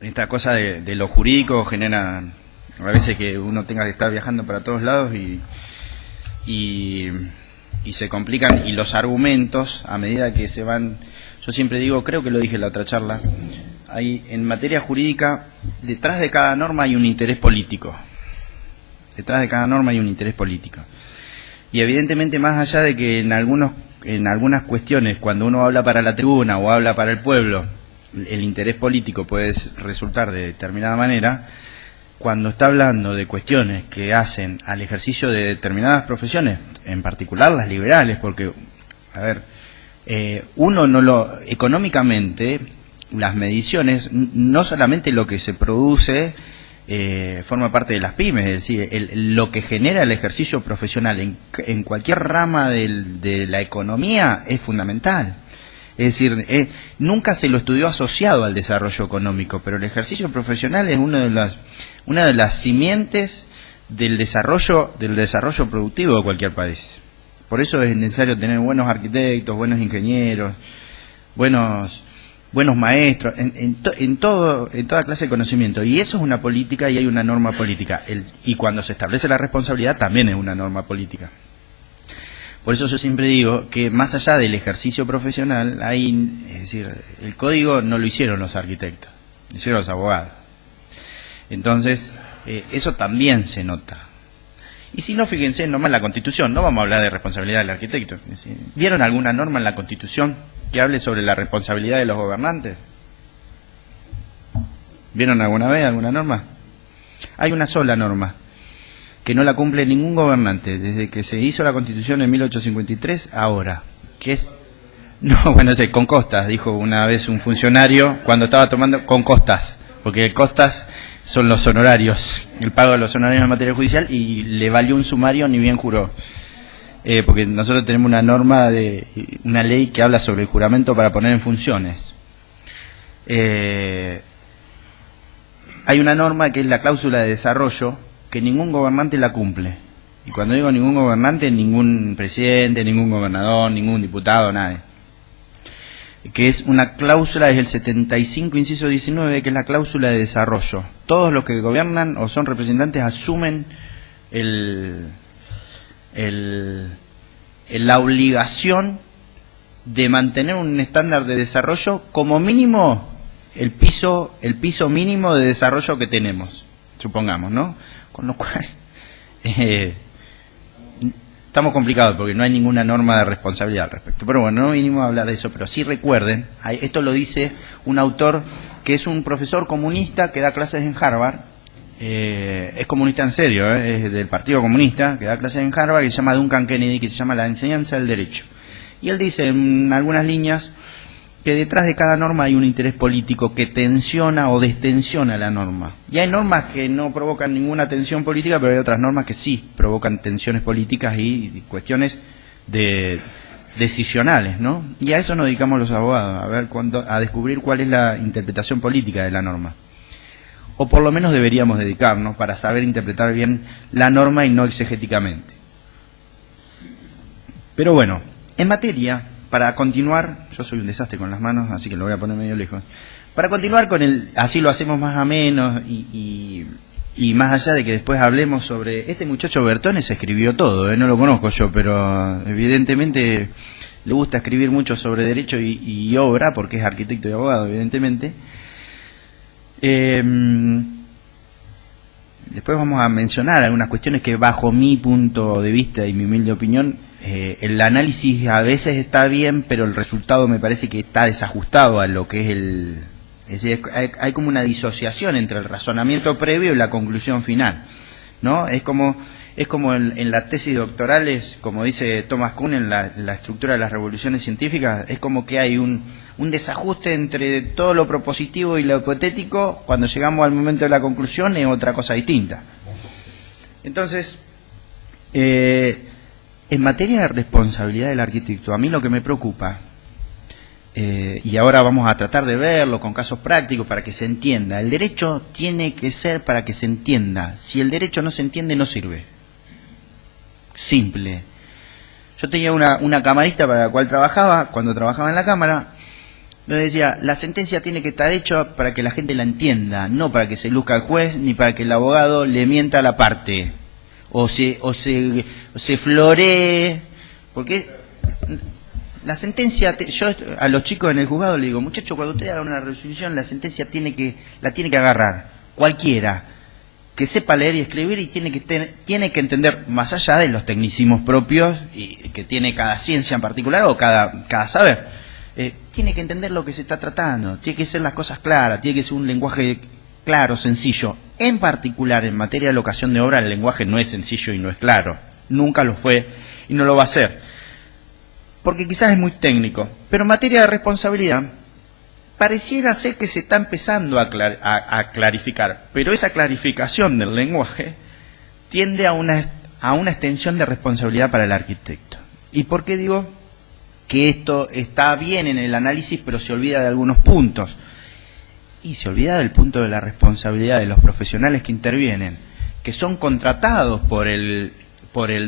esta cosa de lo jurídico genera a veces que uno tenga que estar viajando para todos lados y, y se complican, y los argumentos a medida que se van. Yo siempre digo, creo que lo dije en la otra charla, hay en materia jurídica, detrás de cada norma hay un interés político. Detrás de cada norma hay un interés político. Y evidentemente, más allá de que en algunas cuestiones, cuando uno habla para la tribuna o habla para el pueblo, el interés político puede resultar de determinada manera, cuando está hablando de cuestiones que hacen al ejercicio de determinadas profesiones, en particular las liberales, porque, a ver, uno no lo... Económicamente, las mediciones, no solamente lo que se produce forma parte de las pymes, es decir, lo que genera el ejercicio profesional en cualquier rama de la economía es fundamental. Es decir, nunca se lo estudió asociado al desarrollo económico, pero el ejercicio profesional es una de las simientes del desarrollo productivo de cualquier país. Por eso es necesario tener buenos arquitectos, buenos ingenieros, buenos maestros, en toda clase de conocimiento. Y eso es una política y hay una norma política. Y cuando se establece la responsabilidad también es una norma política. Por eso yo siempre digo que más allá del ejercicio profesional, es decir, el código no lo hicieron los arquitectos, lo hicieron los abogados. Entonces, eso también se nota. Y si no, fíjense nomás en la Constitución, no vamos a hablar de responsabilidad del arquitecto. ¿Vieron alguna norma en la Constitución que hable sobre la responsabilidad de los gobernantes? ¿Vieron alguna vez alguna norma? Hay una sola norma que no la cumple ningún gobernante desde que se hizo la Constitución en 1853 ahora, que es... No, bueno, con costas, dijo una vez un funcionario cuando estaba tomando, con costas, porque costas son los honorarios, el pago de los honorarios en materia judicial, y le valió un sumario ni bien juró. Porque nosotros tenemos una norma, una ley que habla sobre el juramento para poner en funciones. Hay una norma que es la cláusula de desarrollo, que ningún gobernante la cumple. Y cuando digo ningún gobernante, ningún presidente, ningún gobernador, ningún diputado, nadie. Que es una cláusula, es el 75, inciso 19, que es la cláusula de desarrollo. Todos los que gobiernan o son representantes asumen la obligación de mantener un estándar de desarrollo, como mínimo el piso mínimo de desarrollo que tenemos, supongamos, ¿no? Con lo cual estamos complicados porque no hay ninguna norma de responsabilidad al respecto. Pero bueno, no vinimos a hablar de eso, pero sí recuerden, esto lo dice un autor que es un profesor comunista que da clases en Harvard. Es comunista en serio, es del Partido Comunista, que da clases en Harvard, que se llama Duncan Kennedy, que se llama La enseñanza del derecho. Y él dice en algunas líneas que detrás de cada norma hay un interés político que tensiona o destensiona la norma. Y hay normas que no provocan ninguna tensión política, pero hay otras normas que sí provocan tensiones políticas y cuestiones decisionales, ¿no? Y a eso nos dedicamos los abogados, a descubrir cuál es la interpretación política de la norma. O por lo menos deberíamos dedicarnos para saber interpretar bien la norma y no exegéticamente. Pero bueno, en materia, para continuar, yo soy un desastre con las manos, así que lo voy a poner medio lejos. Para continuar con así lo hacemos más ameno y más allá de que después hablemos sobre... Este muchacho Bertones escribió todo, no lo conozco yo, pero evidentemente le gusta escribir mucho sobre derecho y obra, porque es arquitecto y abogado, evidentemente. Después vamos a mencionar algunas cuestiones que bajo mi punto de vista y mi humilde opinión, el análisis a veces está bien, pero el resultado me parece que está desajustado a lo que es es decir, hay como una disociación entre el razonamiento previo y la conclusión final, ¿no? Es como en las tesis doctorales, como dice Thomas Kuhn en la estructura de las revoluciones científicas, es como que hay un desajuste entre todo lo propositivo y lo hipotético. Cuando llegamos al momento de la conclusión es otra cosa distinta. Entonces, en materia de responsabilidad del arquitecto, a mí lo que me preocupa, y ahora vamos a tratar de verlo con casos prácticos para que se entienda, el derecho tiene que ser para que se entienda. Si el derecho no se entiende, no sirve. Simple. Yo tenía una camarista para la cual trabajaba, cuando trabajaba en la cámara, donde decía, la sentencia tiene que estar hecha para que la gente la entienda, no para que se luzca el juez, ni para que el abogado le mienta a la parte, o se floree, porque la sentencia, yo a los chicos en el juzgado le digo, muchachos, cuando usted haga una resolución, la sentencia la tiene que agarrar, cualquiera, que sepa leer y escribir y tiene que entender, más allá de los tecnicismos propios y que tiene cada ciencia en particular o cada saber, tiene que entender lo que se está tratando, tiene que ser las cosas claras, tiene que ser un lenguaje claro, sencillo. En particular, en materia de locación de obra, el lenguaje no es sencillo y no es claro, nunca lo fue y no lo va a ser, porque quizás es muy técnico, pero en materia de responsabilidad, pareciera ser que se está empezando a clarificar, pero esa clarificación del lenguaje tiende a una extensión de responsabilidad para el arquitecto. ¿Y por qué digo que esto está bien en el análisis, pero se olvida de algunos puntos? Y se olvida del punto de la responsabilidad de los profesionales que intervienen, que son contratados por el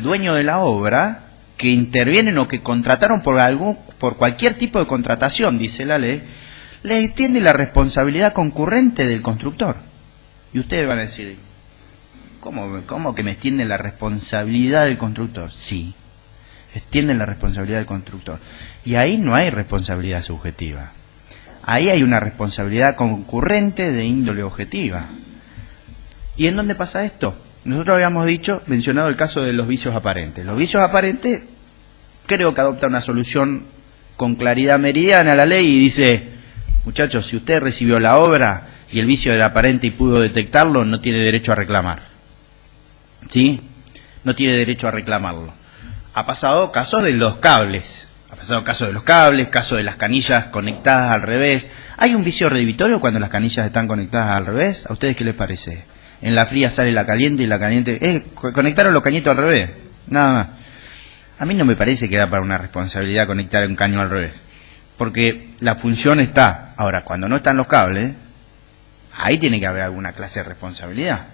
dueño de la obra, que intervienen o que contrataron por cualquier tipo de contratación, dice la ley, le extiende la responsabilidad concurrente del constructor. Y ustedes van a decir, ¿cómo que me extiende la responsabilidad del constructor? Sí, extienden la responsabilidad del constructor. Y ahí no hay responsabilidad subjetiva. Ahí hay una responsabilidad concurrente de índole objetiva. ¿Y en dónde pasa esto? Nosotros habíamos mencionado el caso de los vicios aparentes. Los vicios aparentes creo que adopta una solución con claridad meridiana a la ley y dice, muchachos, si usted recibió la obra y el vicio era aparente y pudo detectarlo, no tiene derecho a reclamar. ¿Sí? No tiene derecho a reclamarlo. Ha pasado casos de los cables. Casos de las canillas conectadas al revés. ¿Hay un vicio redivitorio cuando las canillas están conectadas al revés? ¿A ustedes qué les parece? En la fría sale la caliente y la caliente... conectaron los cañitos al revés. Nada más. A mí no me parece que da para una responsabilidad conectar un caño al revés. Porque la función está. Ahora, cuando no están los cables, ahí tiene que haber alguna clase de responsabilidad.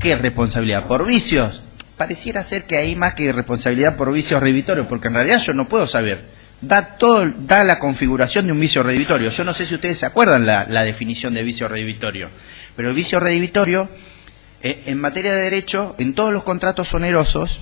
¿Qué responsabilidad? ¿Por vicios? Pareciera ser que hay más que responsabilidad por vicios redditorios, porque en realidad yo no puedo saber. Da la configuración de un vicio redivitorio. Yo no sé si ustedes se acuerdan la definición de vicio redivitorio, pero el vicio redivitorio, en materia de derecho, en todos los contratos onerosos,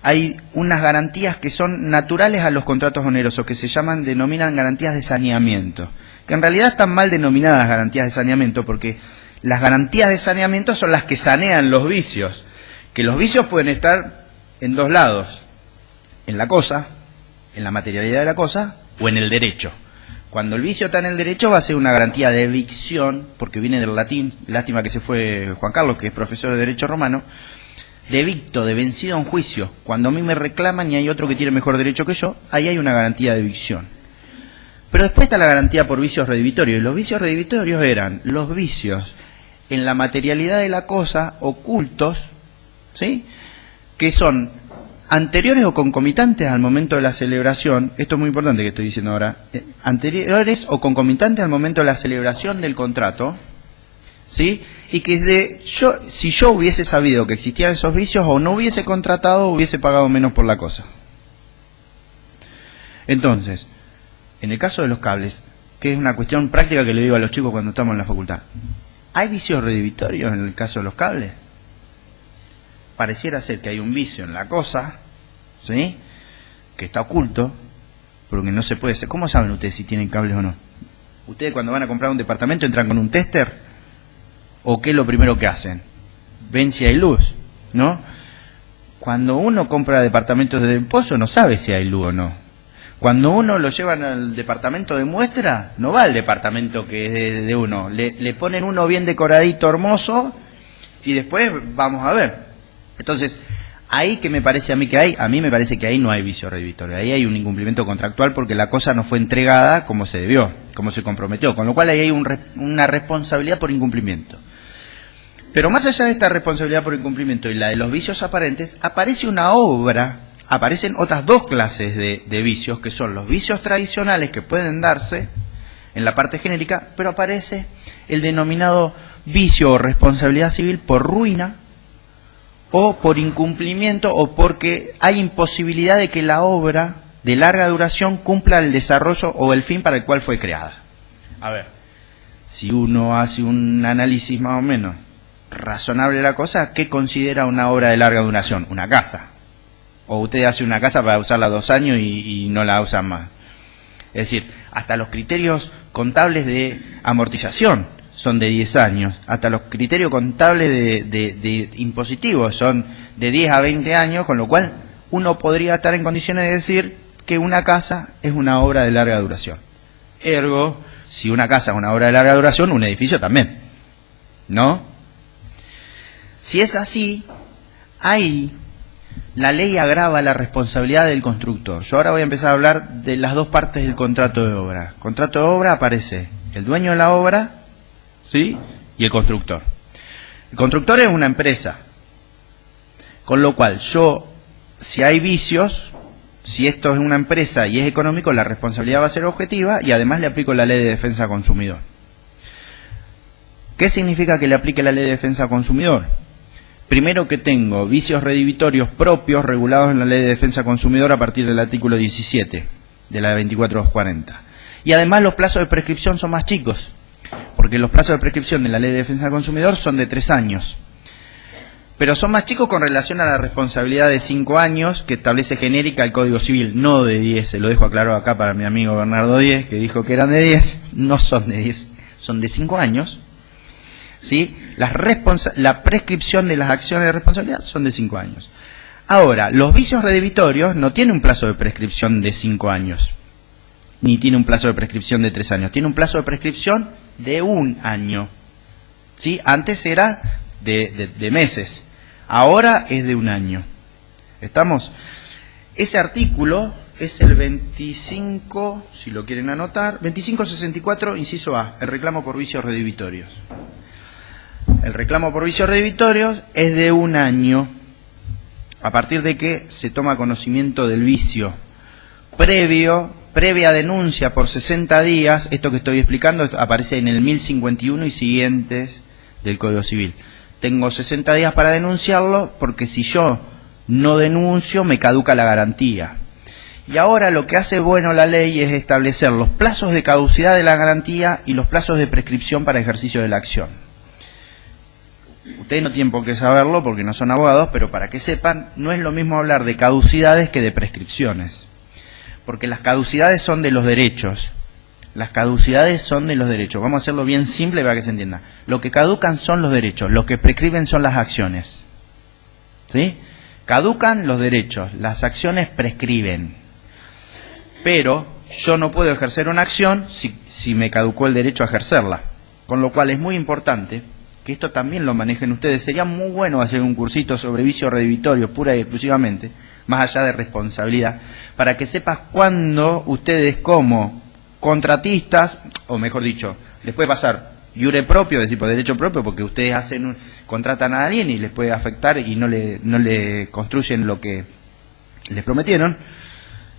hay unas garantías que son naturales a los contratos onerosos, que denominan garantías de saneamiento, que en realidad están mal denominadas garantías de saneamiento, porque las garantías de saneamiento son las que sanean los vicios, que los vicios pueden estar en dos lados, en la cosa, en la materialidad de la cosa, o en el derecho. Cuando el vicio está en el derecho va a ser una garantía de evicción, porque viene del latín, lástima que se fue Juan Carlos, que es profesor de Derecho Romano, de victo, de vencido en juicio. Cuando a mí me reclaman y hay otro que tiene mejor derecho que yo, ahí hay una garantía de evicción. Pero después está la garantía por vicios redivitorios, y los vicios redivitorios eran los vicios en la materialidad de la cosa ocultos, ¿sí?, que son anteriores o concomitantes al momento de la celebración. Esto es muy importante que estoy diciendo ahora. Anteriores o concomitantes al momento de la celebración del contrato, ¿sí? Y que si yo hubiese sabido que existían esos vicios, o no hubiese contratado, hubiese pagado menos por la cosa. Entonces, en el caso de los cables, que es una cuestión práctica que le digo a los chicos cuando estamos en la facultad, ¿hay vicios redivitorios en el caso de los cables? Pareciera ser que hay un vicio en la cosa, ¿sí?, que está oculto, porque no se puede ser. ¿Cómo saben ustedes si tienen cables o no? Ustedes cuando van a comprar un departamento entran con un tester, ¿o qué es lo primero que hacen? Ven si hay luz, ¿no? Cuando uno compra departamentos de pozo no sabe si hay luz o no. Cuando uno lo llevan al departamento de muestra, no va al departamento que es de uno. Le ponen uno bien decoradito, hermoso, y después vamos a ver. Entonces, ahí que me parece a mí que hay, a mí me parece que ahí no hay vicio redivitorio, ahí hay un incumplimiento contractual porque la cosa no fue entregada como se debió, como se comprometió, con lo cual ahí hay una responsabilidad por incumplimiento. Pero más allá de esta responsabilidad por incumplimiento y la de los vicios aparentes, aparecen otras dos clases de vicios, que son los vicios tradicionales que pueden darse en la parte genérica, pero aparece el denominado vicio o responsabilidad civil por ruina, o por incumplimiento, o porque hay imposibilidad de que la obra de larga duración cumpla el desarrollo o el fin para el cual fue creada. A ver, si uno hace un análisis más o menos razonable de la cosa, ¿qué considera una obra de larga duración? Una casa. O usted hace una casa para usarla 2 años y no la usan más. Es decir, hasta los criterios contables de amortización son de 10 años, hasta los criterios contables de impositivos son de 10 a 20 años, con lo cual uno podría estar en condiciones de decir que una casa es una obra de larga duración. Ergo, si una casa es una obra de larga duración, un edificio también, ¿no? Si es así, ahí la ley agrava la responsabilidad del constructor. Yo ahora voy a empezar a hablar de las dos partes del contrato de obra. Contrato de obra aparece el dueño de la obra, ¿sí? Y el constructor. El constructor es una empresa, con lo cual yo, si hay vicios, si esto es una empresa y es económico, la responsabilidad va a ser objetiva y además le aplico la ley de defensa consumidor. ¿Qué significa que le aplique la ley de defensa consumidor? Primero, que tengo vicios redivitorios propios regulados en la ley de defensa consumidor a partir del artículo 17 de la 24240. Y además los plazos de prescripción son más chicos, porque los plazos de prescripción de la ley de defensa consumidor son de 3 años. Pero son más chicos con relación a la responsabilidad de 5 años que establece genérica el Código Civil, no de 10. Se lo dejo aclarado acá para mi amigo Bernardo Díez, que dijo que eran de 10. No son de 10, son de 5 años. ¿Sí? La prescripción de las acciones de responsabilidad son de 5 años. Ahora, los vicios redivitorios no tienen un plazo de prescripción de 5 años, ni tiene un plazo de prescripción de 3 años. Tiene un plazo de prescripción de 1 año. ¿Sí? Antes era de meses, ahora es de 1 año. ¿Estamos? Ese artículo es el 25, si lo quieren anotar, 2564, inciso A, el reclamo por vicios redivitorios. El reclamo por vicios redivitorios es de 1 año, a partir de que se toma conocimiento del vicio. Previa denuncia por 60 días, esto que estoy explicando aparece en el 1051 y siguientes del Código Civil. Tengo 60 días para denunciarlo, porque si yo no denuncio me caduca la garantía. Y ahora lo que hace bueno la ley es establecer los plazos de caducidad de la garantía y los plazos de prescripción para ejercicio de la acción. Ustedes no tienen por qué saberlo porque no son abogados, pero para que sepan, no es lo mismo hablar de caducidades que de prescripciones. Porque las caducidades son de los derechos. Las caducidades son de los derechos. Vamos a hacerlo bien simple para que se entienda. Lo que caducan son los derechos, lo que prescriben son las acciones. ¿Sí? Caducan los derechos, las acciones prescriben. Pero yo no puedo ejercer una acción si me caducó el derecho a ejercerla. Con lo cual es muy importante que esto también lo manejen ustedes. Sería muy bueno hacer un cursito sobre vicios redivitorios pura y exclusivamente, más allá de responsabilidad, para que sepas cuándo ustedes como contratistas, o mejor dicho, les puede pasar iure propio, es decir, por derecho propio, porque ustedes contratan a alguien y les puede afectar y no le construyen lo que les prometieron.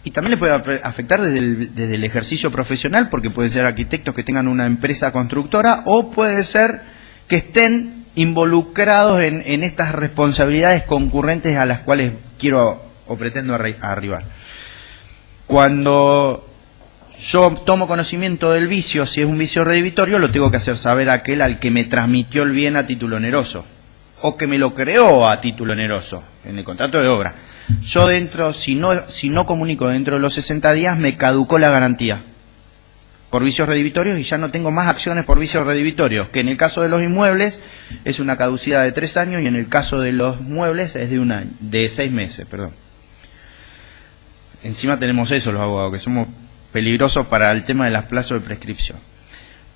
Y también les puede afectar desde el ejercicio profesional, porque pueden ser arquitectos que tengan una empresa constructora, o puede ser que estén involucrados en estas responsabilidades concurrentes a las cuales quiero o pretendo arribar. Cuando yo tomo conocimiento del vicio, si es un vicio redivitorio, lo tengo que hacer saber a aquel al que me transmitió el bien a título oneroso, o que me lo creó a título oneroso, en el contrato de obra. Yo si no comunico dentro de los 60 días, me caducó la garantía por vicios redivitorios y ya no tengo más acciones por vicios redivitorios, que en el caso de los inmuebles es una caducidad de 3 años y en el caso de los muebles es de 6 meses, perdón. Encima tenemos eso los abogados, que somos peligrosos para el tema de los plazos de prescripción.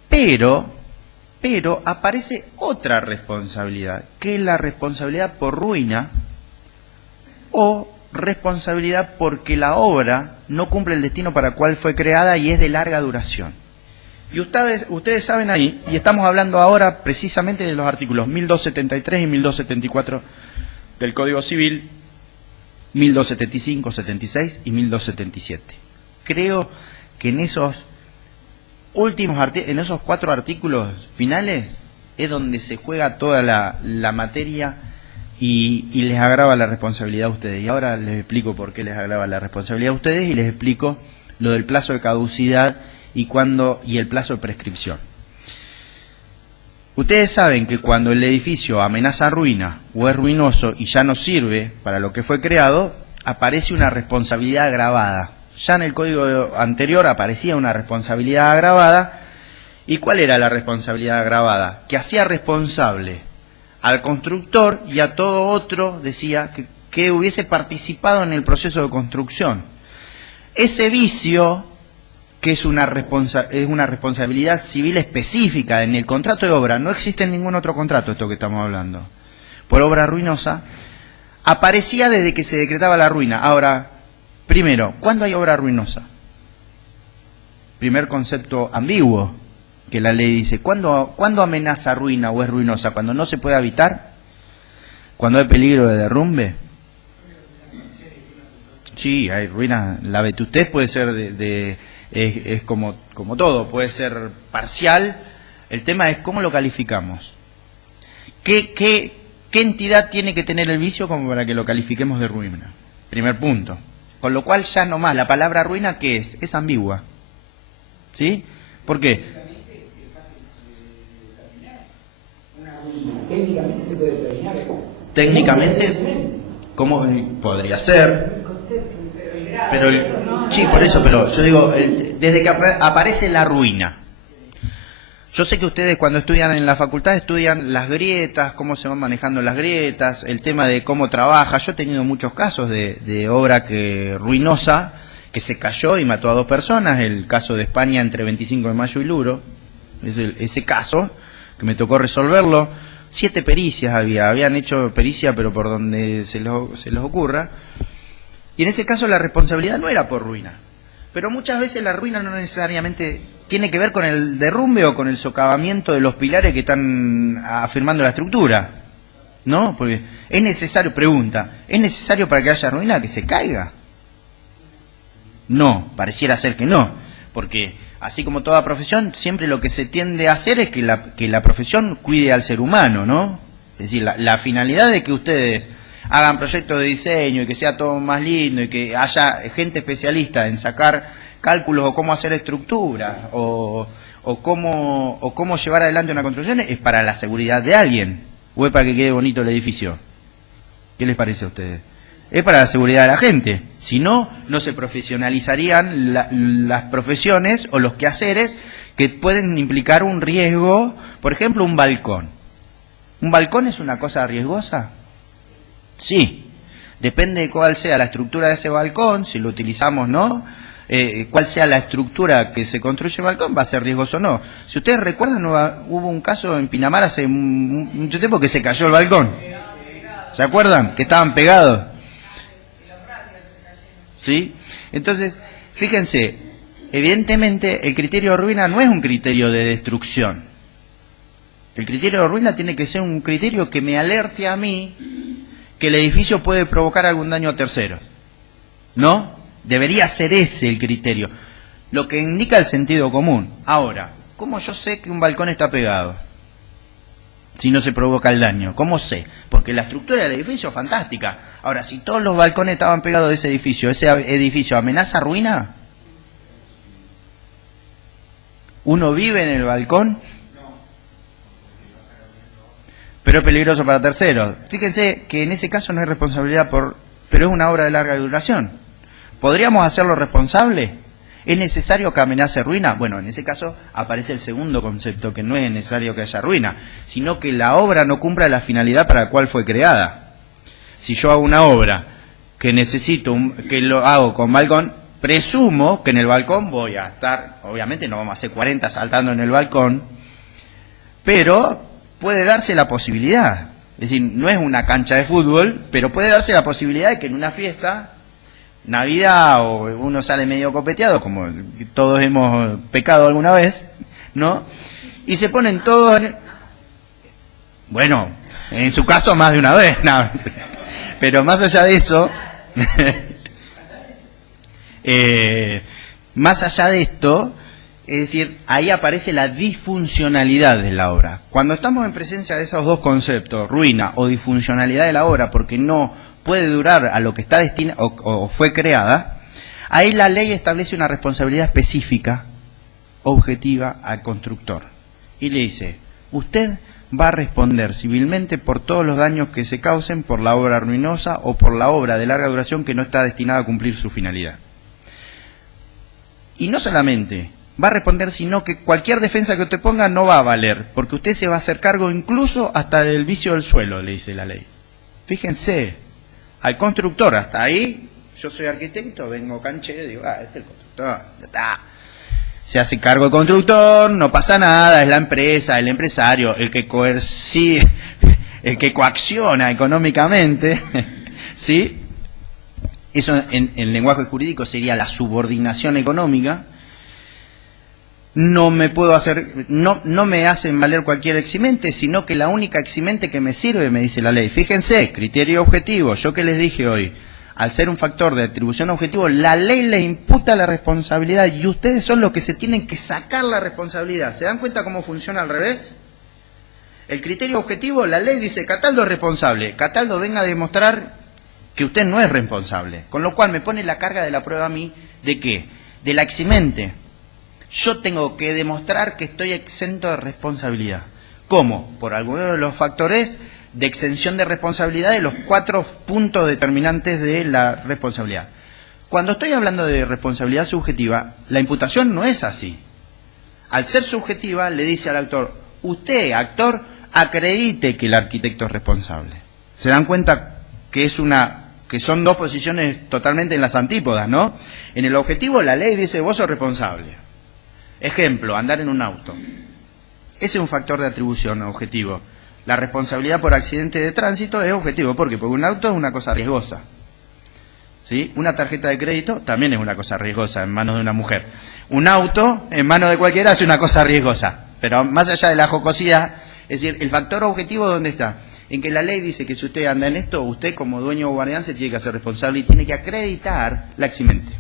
Pero aparece otra responsabilidad, que es la responsabilidad por ruina o responsabilidad porque la obra no cumple el destino para el cual fue creada y es de larga duración. Y ustedes saben ahí, y estamos hablando ahora precisamente de los artículos 1273 y 1274 del Código Civil, 1275, 76 y 1277. Creo que en esos esos 4 artículos finales es donde se juega toda la materia y les agrava la responsabilidad a ustedes. Y ahora les explico por qué les agrava la responsabilidad a ustedes y les explico lo del plazo de caducidad y el plazo de prescripción. Ustedes saben que cuando el edificio amenaza ruina o es ruinoso y ya no sirve para lo que fue creado, aparece una responsabilidad agravada. Ya en el código anterior aparecía una responsabilidad agravada. ¿Y cuál era la responsabilidad agravada? Que hacía responsable al constructor y a todo otro, decía, que hubiese participado en el proceso de construcción. Ese vicio, que es una responsabilidad civil específica en el contrato de obra, no existe en ningún otro contrato esto que estamos hablando, por obra ruinosa, aparecía desde que se decretaba la ruina. Ahora, primero, ¿cuándo hay obra ruinosa? Primer concepto ambiguo que la ley dice. ¿Cuándo amenaza ruina o es ruinosa? ¿Cuando no se puede habitar? ¿Cuando hay peligro de derrumbe? Sí, hay ruinas. La vetustez puede ser es como todo, puede ser parcial. El tema es cómo lo calificamos. ¿Qué entidad tiene que tener el vicio como para que lo califiquemos de ruina? Primer punto. Con lo cual ya nomás, la palabra ruina, ¿qué es? Es ambigua. ¿Sí? ¿Por qué? Técnicamente se puede determinar. Técnicamente, ¿cómo podría ser? Pero sí, por eso, pero yo digo, desde que aparece la ruina. Yo sé que ustedes cuando estudian en la facultad estudian las grietas, cómo se van manejando las grietas, el tema de cómo trabaja. Yo he tenido muchos casos de obra ruinosa que se cayó y mató a 2 personas. El caso de España entre 25 de Mayo y Luro, ese caso que me tocó resolverlo. 7 pericias habían hecho pericia, pero por donde se les ocurra. Y en ese caso la responsabilidad no era por ruina. Pero muchas veces la ruina no necesariamente tiene que ver con el derrumbe o con el socavamiento de los pilares que están afirmando la estructura. ¿No? Porque es necesario, pregunta, ¿es necesario para que haya ruina que se caiga? No, pareciera ser que no. Porque así como toda profesión, siempre lo que se tiende a hacer es que la profesión cuide al ser humano, ¿no? Es decir, la finalidad de que ustedes hagan proyectos de diseño y que sea todo más lindo y que haya gente especialista en sacar cálculos o cómo hacer estructuras o cómo llevar adelante una construcción es para la seguridad de alguien o es para que quede bonito el edificio. ¿Qué les parece a ustedes? Es para la seguridad de la gente. Si no, no se profesionalizarían las profesiones o los quehaceres que pueden implicar un riesgo. Por ejemplo, un balcón. ¿Un balcón es una cosa riesgosa? Sí. Depende de cuál sea la estructura de ese balcón, si lo utilizamos, ¿no? Cuál sea la estructura que se construye el balcón, va a ser riesgoso o no. Si ustedes recuerdan, hubo un caso en Pinamar hace mucho tiempo que se cayó el balcón. ¿Se acuerdan? Que estaban pegados. ¿Sí? Entonces, fíjense, evidentemente el criterio de ruina no es un criterio de destrucción. El criterio de ruina tiene que ser un criterio que me alerte a mí que el edificio puede provocar algún daño a terceros. ¿No? Debería ser ese el criterio. Lo que indica el sentido común. Ahora, ¿cómo yo sé que un balcón está pegado? Si no se provoca el daño. ¿Cómo sé? Porque la estructura del edificio es fantástica. Ahora, si todos los balcones estaban pegados de ese edificio amenaza ruina. ¿Uno vive en el balcón? Pero es peligroso para terceros. Fíjense que en ese caso no hay responsabilidad pero es una obra de larga duración. ¿Podríamos hacerlo responsable? ¿Es necesario que amenace ruina? Bueno, en ese caso aparece el segundo concepto, que no es necesario que haya ruina, sino que la obra no cumpla la finalidad para la cual fue creada. Si yo hago una obra que necesito, que lo hago con balcón, presumo que en el balcón voy a estar, obviamente no vamos a hacer 40 saltando en el balcón, pero puede darse la posibilidad. Es decir, no es una cancha de fútbol, pero puede darse la posibilidad de que en una fiesta, Navidad, o uno sale medio copeteado, como todos hemos pecado alguna vez, ¿no? Y se ponen todos... Bueno, en su caso más de una vez, no. Pero más allá de eso... más allá de esto, Es decir, ahí aparece la disfuncionalidad de la obra. Cuando estamos en presencia de esos dos conceptos, ruina o disfuncionalidad de la obra, porque no puede durar a lo que está destinada o fue creada, ahí la ley establece una responsabilidad específica, objetiva al constructor. Y le dice, usted va a responder civilmente por todos los daños que se causen por la obra ruinosa o por la obra de larga duración que no está destinada a cumplir su finalidad. Y no solamente va a responder, sino que cualquier defensa que usted ponga no va a valer, porque usted se va a hacer cargo incluso hasta del vicio del suelo, le dice la ley. Fíjense, al constructor, hasta ahí, yo soy arquitecto, vengo canchero y digo, este es el constructor, ya está. Se hace cargo el constructor, no pasa nada, es la empresa, el empresario, el que el que coacciona económicamente, ¿sí? Eso en lenguaje jurídico sería la subordinación económica. No me puedo hacer, no me hacen valer cualquier eximente, sino que la única eximente que me sirve, me dice la ley. Fíjense, criterio objetivo, yo que les dije hoy, al ser un factor de atribución objetivo, la ley les imputa la responsabilidad y ustedes son los que se tienen que sacar la responsabilidad. ¿Se dan cuenta cómo funciona al revés? El criterio objetivo, la ley dice, Cataldo es responsable. Cataldo, venga a demostrar que usted no es responsable. Con lo cual me pone la carga de la prueba a mí, ¿de qué? De la eximente. Yo tengo que demostrar que estoy exento de responsabilidad. ¿Cómo? Por alguno de los factores de exención de responsabilidad de los 4 puntos determinantes de la responsabilidad. Cuando estoy hablando de responsabilidad subjetiva, la imputación no es así. Al ser subjetiva, le dice al actor, usted, actor, acredite que el arquitecto es responsable. ¿Se dan cuenta que que son dos posiciones totalmente en las antípodas, ¿no? En el objetivo, la ley dice, vos sos responsable. Ejemplo, andar en un auto. Ese es un factor de atribución objetivo. La responsabilidad por accidente de tránsito es objetivo. ¿Por qué? Porque un auto es una cosa riesgosa. ¿Sí? Una tarjeta de crédito también es una cosa riesgosa en manos de una mujer. Un auto en manos de cualquiera es una cosa riesgosa. Pero más allá de la jocosidad, es decir, el factor objetivo, ¿dónde está? En que la ley dice que si usted anda en esto, usted como dueño o guardián se tiene que hacer responsable y tiene que acreditar la eximente.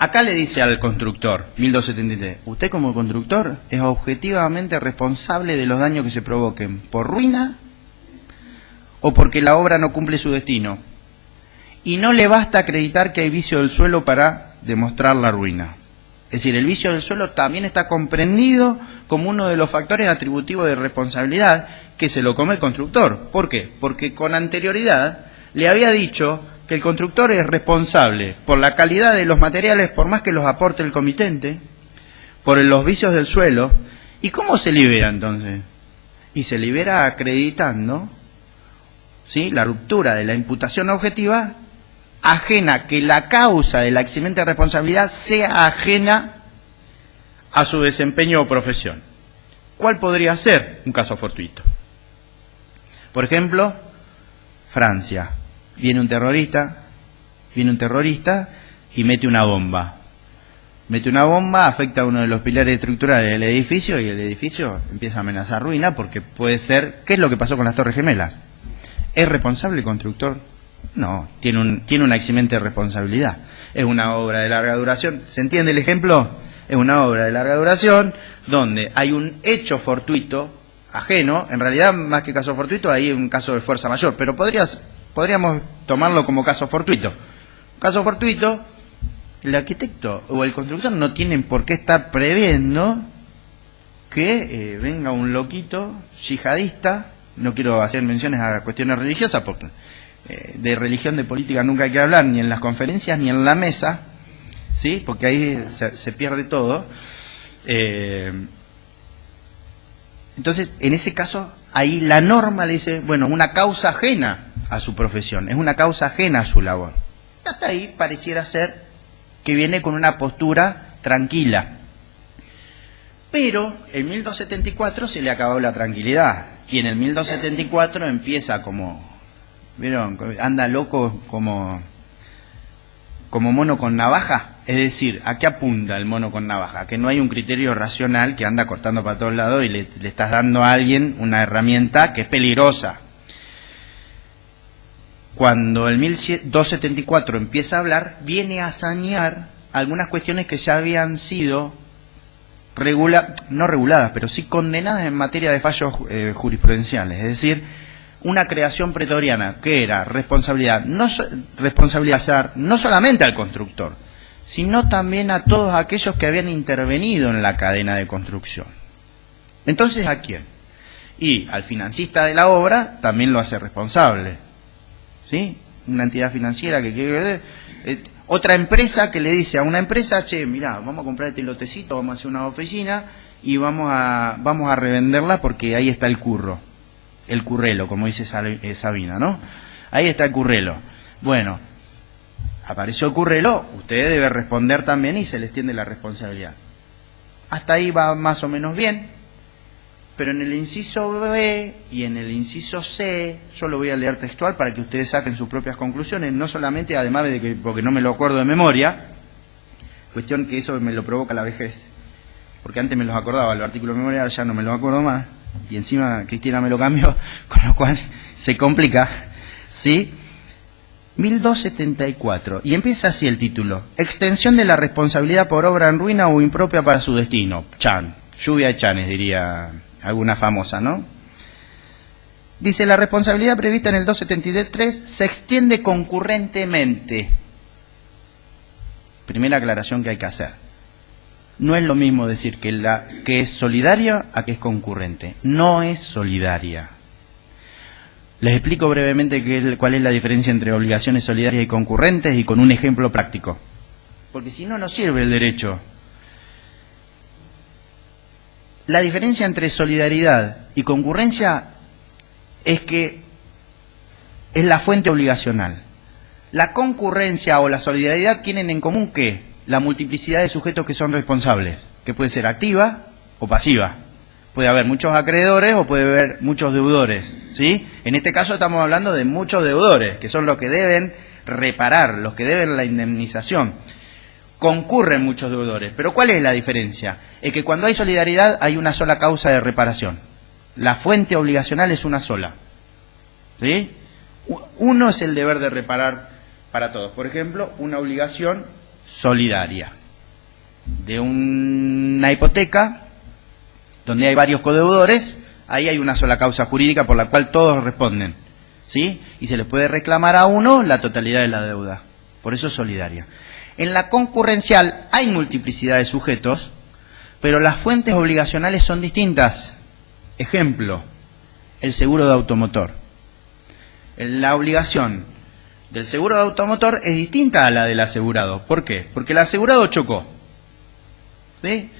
Acá le dice al constructor, 1273, usted como constructor es objetivamente responsable de los daños que se provoquen por ruina o porque la obra no cumple su destino. Y no le basta acreditar que hay vicio del suelo para demostrar la ruina. Es decir, el vicio del suelo también está comprendido como uno de los factores atributivos de responsabilidad que se lo come el constructor. ¿Por qué? Porque con anterioridad le había dicho que el constructor es responsable por la calidad de los materiales, por más que los aporte el comitente, por los vicios del suelo. ¿Y cómo se libera entonces? Y se libera acreditando, ¿sí?, la ruptura de la imputación objetiva ajena, que la causa de la eximente de responsabilidad sea ajena a su desempeño o profesión. ¿Cuál podría ser un caso fortuito? Por ejemplo, Francia. Viene un terrorista y mete una bomba. Mete una bomba, afecta a uno de los pilares estructurales del edificio y el edificio empieza a amenazar ruina porque puede ser... ¿Qué es lo que pasó con las Torres Gemelas? ¿Es responsable el constructor? No, tiene una eximente de responsabilidad. Es una obra de larga duración. ¿Se entiende el ejemplo? Es una obra de larga duración donde hay un hecho fortuito, ajeno. En realidad, más que caso fortuito, hay un caso de fuerza mayor, pero podríamos tomarlo como caso fortuito. Caso fortuito, el arquitecto o el constructor no tienen por qué estar previendo que venga un loquito yihadista. No quiero hacer menciones a cuestiones religiosas porque de religión, de política nunca hay que hablar, ni en las conferencias ni en la mesa, ¿sí? Porque ahí se pierde todo. Entonces, en ese caso, ahí la norma le dice, bueno, una causa ajena a su profesión, es una causa ajena a su labor. Hasta ahí pareciera ser que viene con una postura tranquila. Pero en 1274 se le acabó la tranquilidad y en el 1274 empieza como, ¿vieron? Anda loco como mono con navaja. Es decir, ¿a qué apunta el mono con navaja? Que no hay un criterio racional, que anda cortando para todos lados y le estás dando a alguien una herramienta que es peligrosa. Cuando el 1274 empieza a hablar, viene a sanear algunas cuestiones que ya habían sido no reguladas, pero sí condenadas en materia de fallos jurisprudenciales. Es decir, una creación pretoriana que era responsabilizar no solamente al constructor, sino también a todos aquellos que habían intervenido en la cadena de construcción. Entonces, ¿a quién? Y al financista de la obra también lo hace responsable. ¿Sí? Una entidad financiera que quiere... otra empresa que le dice a una empresa, che, mirá, vamos a comprar este lotecito, vamos a hacer una oficina y vamos a revenderla porque ahí está el curro. El currelo, como dice Sabina, ¿no? Ahí está el currelo. Bueno, apareció el currelo, usted debe responder también y se le extiende la responsabilidad. Hasta ahí va más o menos bien, pero en el inciso B y en el inciso C, yo lo voy a leer textual para que ustedes saquen sus propias conclusiones, no solamente, además de que, porque no me lo acuerdo de memoria, cuestión que eso me lo provoca la vejez, porque antes me los acordaba, los artículos de memoria ya no me los acuerdo más, y encima Cristina me lo cambió, con lo cual se complica, ¿sí? 1274, y empieza así el título: extensión de la responsabilidad por obra en ruina o impropia para su destino. Chan, lluvia de chanes, diría alguna famosa, ¿no? Dice, la responsabilidad prevista en el 273 se extiende concurrentemente. Primera aclaración que hay que hacer. No es lo mismo decir que es solidaria a que es concurrente. No es solidaria. Les explico brevemente cuál es la diferencia entre obligaciones solidarias y concurrentes y con un ejemplo práctico. Porque si no, no sirve el derecho. La diferencia entre solidaridad y concurrencia es que es la fuente obligacional. La concurrencia o la solidaridad tienen en común ¿qué? La multiplicidad de sujetos que son responsables, que puede ser activa o pasiva. Puede haber muchos acreedores o puede haber muchos deudores, ¿sí? En este caso estamos hablando de muchos deudores, que son los que deben reparar, los que deben la indemnización. Concurren muchos deudores, pero ¿cuál es la diferencia? Es que cuando hay solidaridad hay una sola causa de reparación. La fuente obligacional es una sola, ¿sí? Uno es el deber de reparar para todos. Por ejemplo, una obligación solidaria de una hipoteca donde hay varios codeudores, ahí hay una sola causa jurídica por la cual todos responden, ¿sí? Y se les puede reclamar a uno la totalidad de la deuda. Por eso es solidaria. En la concurrencial hay multiplicidad de sujetos, pero las fuentes obligacionales son distintas. Ejemplo, el seguro de automotor. La obligación del seguro de automotor es distinta a la del asegurado. ¿Por qué? Porque el asegurado chocó, ¿sí?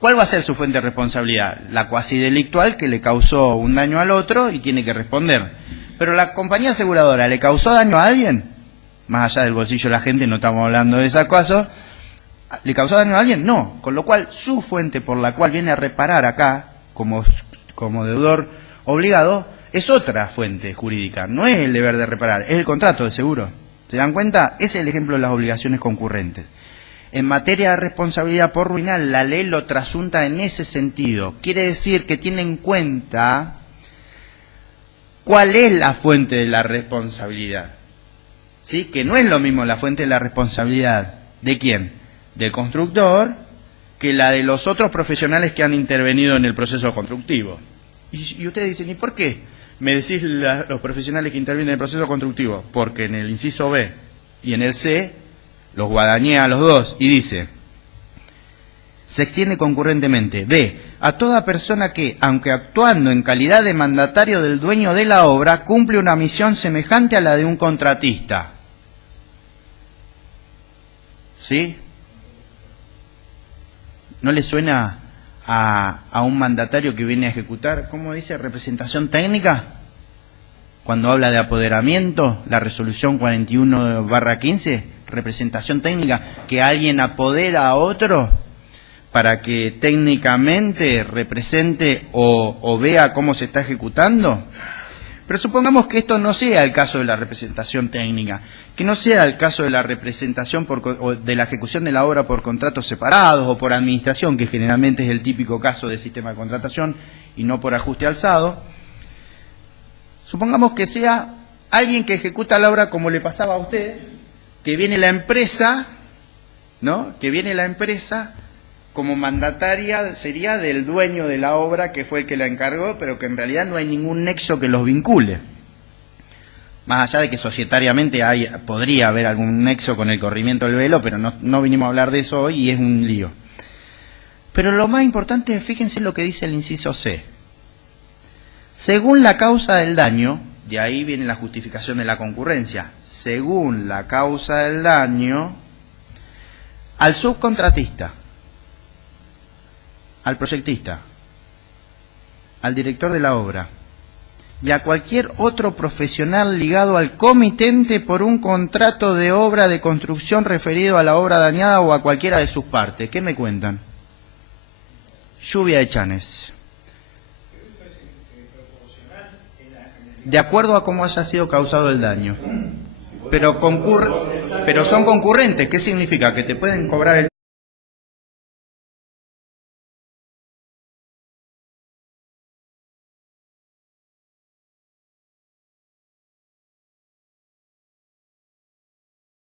¿Cuál va a ser su fuente de responsabilidad? La cuasi delictual que le causó un daño al otro y tiene que responder. Pero la compañía aseguradora, ¿le causó daño a alguien? Más allá del bolsillo de la gente, no estamos hablando de ese caso. ¿Le causó daño a alguien? No. Con lo cual, su fuente por la cual viene a reparar acá, como deudor obligado, es otra fuente jurídica. No es el deber de reparar, es el contrato de seguro. ¿Se dan cuenta? Ese es el ejemplo de las obligaciones concurrentes. En materia de responsabilidad por ruina, la ley lo trasunta en ese sentido. Quiere decir que tiene en cuenta cuál es la fuente de la responsabilidad. ¿Sí? Que no es lo mismo la fuente de la responsabilidad ¿de quién? Del constructor, que la de los otros profesionales que han intervenido en el proceso constructivo. Y ustedes dicen, ¿y por qué me decís los profesionales que intervienen en el proceso constructivo? Porque en el inciso B y en el C los guadañea a los dos y dice, se extiende concurrentemente. B, a toda persona que, aunque actuando en calidad de mandatario del dueño de la obra, cumple una misión semejante a la de un contratista. ¿Sí? ¿No le suena a un mandatario que viene a ejecutar, ¿cómo dice? ¿Representación técnica? Cuando habla de apoderamiento, la resolución 41/15, representación técnica, que alguien apodera a otro para que técnicamente represente o vea cómo se está ejecutando. Pero supongamos que esto no sea el caso de la representación técnica, que no sea el caso de la representación o de la ejecución de la obra por contratos separados o por administración, que generalmente es el típico caso del sistema de contratación y no por ajuste alzado. Supongamos que sea alguien que ejecuta la obra como le pasaba a usted, que viene la empresa, ¿no? Que viene la empresa como mandataria sería del dueño de la obra, que fue el que la encargó, pero que en realidad no hay ningún nexo que los vincule. Más allá de que societariamente podría haber algún nexo con el corrimiento del velo, pero no vinimos a hablar de eso hoy y es un lío. Pero lo más importante, fíjense lo que dice el inciso C. Según la causa del daño, de ahí viene la justificación de la concurrencia, según la causa del daño, al subcontratista, al proyectista, al director de la obra y a cualquier otro profesional ligado al comitente por un contrato de obra de construcción referido a la obra dañada o a cualquiera de sus partes. ¿Qué me cuentan? Lluvia de chanes. De acuerdo a cómo haya sido causado el daño. Pero son concurrentes. ¿Qué significa? Que te pueden cobrar el